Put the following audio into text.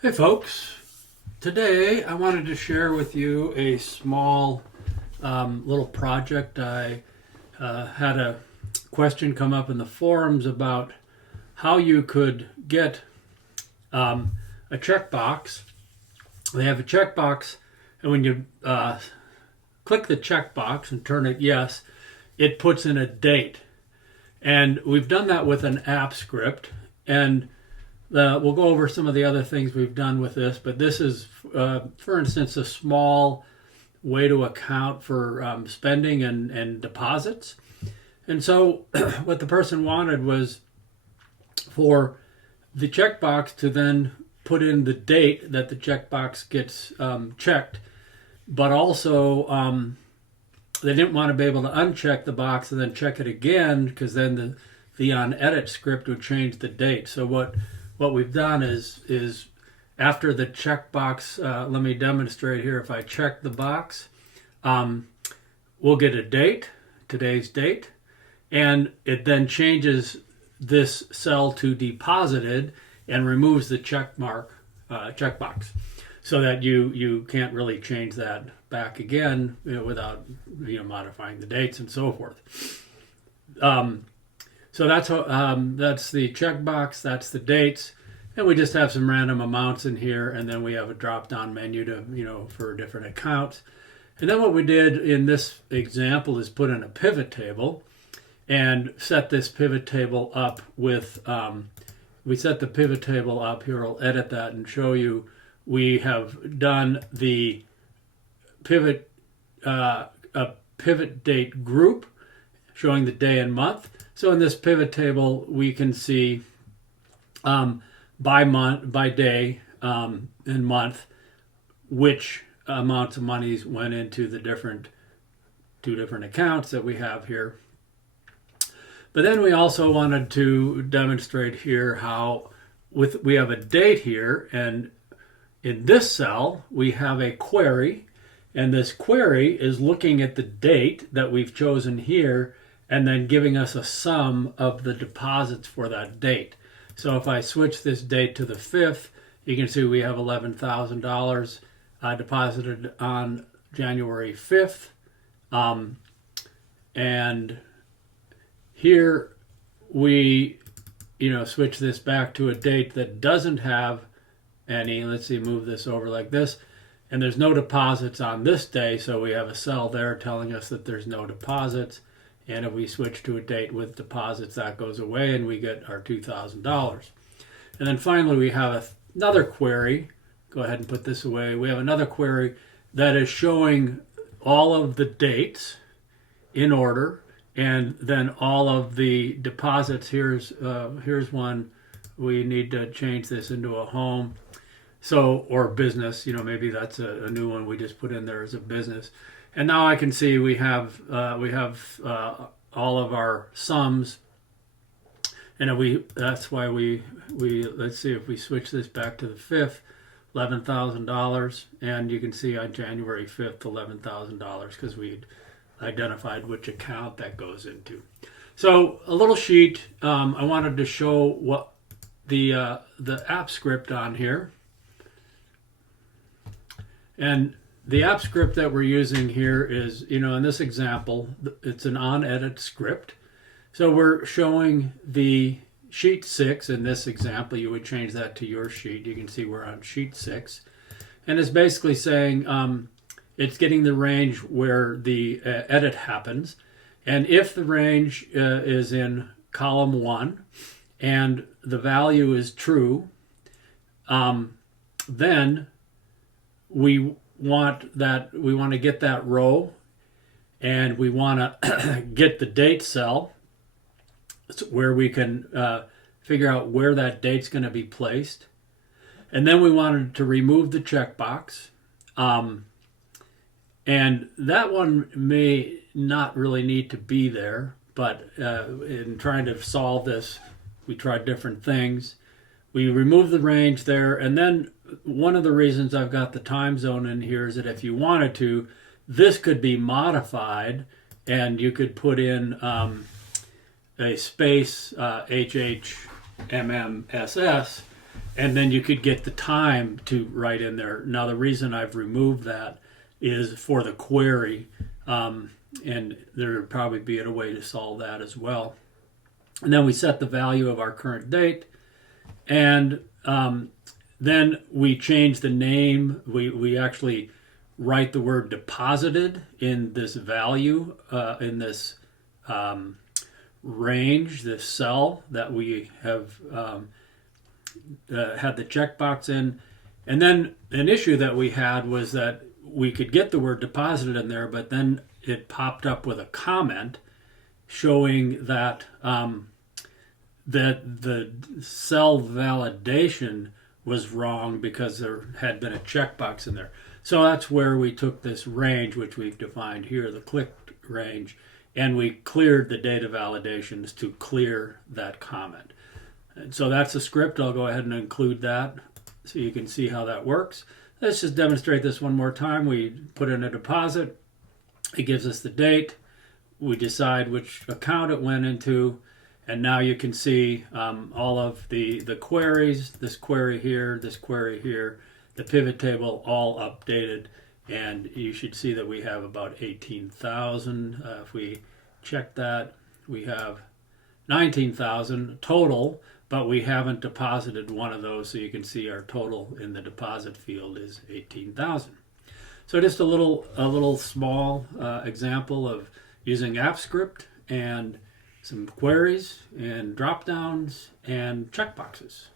Hey folks, today I wanted to share with you a small little project. I had a question come up in the forums about how you could get a checkbox. They have a checkbox, and when you click the checkbox and turn it yes, it puts in a date. And we've done that with an app script, and we'll go over some of the other things we've done with this, but this is, for instance, a small way to account for spending and deposits. And so, what the person wanted was for the checkbox to then put in the date that the checkbox gets checked, but also they didn't want to be able to uncheck the box and then check it again, because then the on edit script would change the date. So what we've done is after the checkbox, let me demonstrate here. If I check the box, we'll get a date, today's date, and it then changes this cell to deposited and removes the checkbox, so that you can't really change that back again, without modifying the dates and so forth. So that's the checkbox, that's the dates, and we just have some random amounts in here, and then we have a drop-down menu to for different accounts. And then what we did in this example is put in a pivot table and set this pivot table up with we set the pivot table up here. I'll edit that and show you. We have done the pivot a pivot date group showing the day and month. So in this pivot table, we can see by month, by day, and month, which amounts of monies went into the two different accounts that we have here. But then we also wanted to demonstrate here how we have a date here, and in this cell we have a query, and this query is looking at the date that we've chosen here and then giving us a sum of the deposits for that date. So if I switch this date to the 5th, you can see we have $11,000 deposited on January 5th. And here we switch this back to a date that doesn't have any. Let's see, move this over like this. And there's no deposits on this day, so we have a cell there telling us that there's no deposits. And if we switch to a date with deposits, that goes away and we get our $2,000. And then finally, we have another query. Go ahead and put this away. We have another query that is showing all of the dates in order, and then all of the deposits. Here's one. We need to change this into a home, or business. Maybe that's a new one we just put in there as a business. And now I can see we have all of our sums, and that's why we let's see if we switch this back to the 5th, $11,000, and you can see on January 5th $11,000 because we identified which account that goes into. So a little sheet. I wanted to show what the app script on here, and the app script that we're using here is, in this example, it's an on-edit script. So we're showing the sheet 6. In this example, you would change that to your sheet. You can see we're on sheet 6. And it's basically saying it's getting the range where the edit happens. And if the range is in column 1 and the value is true, then we want to get that row, and we want to get the date cell where we can figure out where that date's going to be placed. And then we wanted to remove the checkbox, and that one may not really need to be there, but in trying to solve this, we tried different things. We removed the range there, and then one of the reasons I've got the time zone in here is that if you wanted to, this could be modified, and you could put in a space HHMMSS, and then you could get the time to write in there. Now the reason I've removed that is for the query, and there would probably be a way to solve that as well. And then we set the value of our current date, and then we change the name. We actually write the word deposited in this value, in this range, this cell that we have had the checkbox in. And then an issue that we had was that we could get the word deposited in there, but then it popped up with a comment showing that that the cell validation was wrong because there had been a checkbox in there. So that's where we took this range, which we've defined here, the clicked range, and we cleared the data validations to clear that comment. And so that's the script. I'll go ahead and include that so you can see how that works. Let's just demonstrate this one more time. We put in a deposit. It gives us the date. We decide which account it went into. And now you can see all of the queries, this query here, the pivot table, all updated. And you should see that we have about 18,000. If we check that, we have 19,000 total, but we haven't deposited one of those. So you can see our total in the deposit field is 18,000. So just a little small example of using AppScript and some queries and drop downs and checkboxes.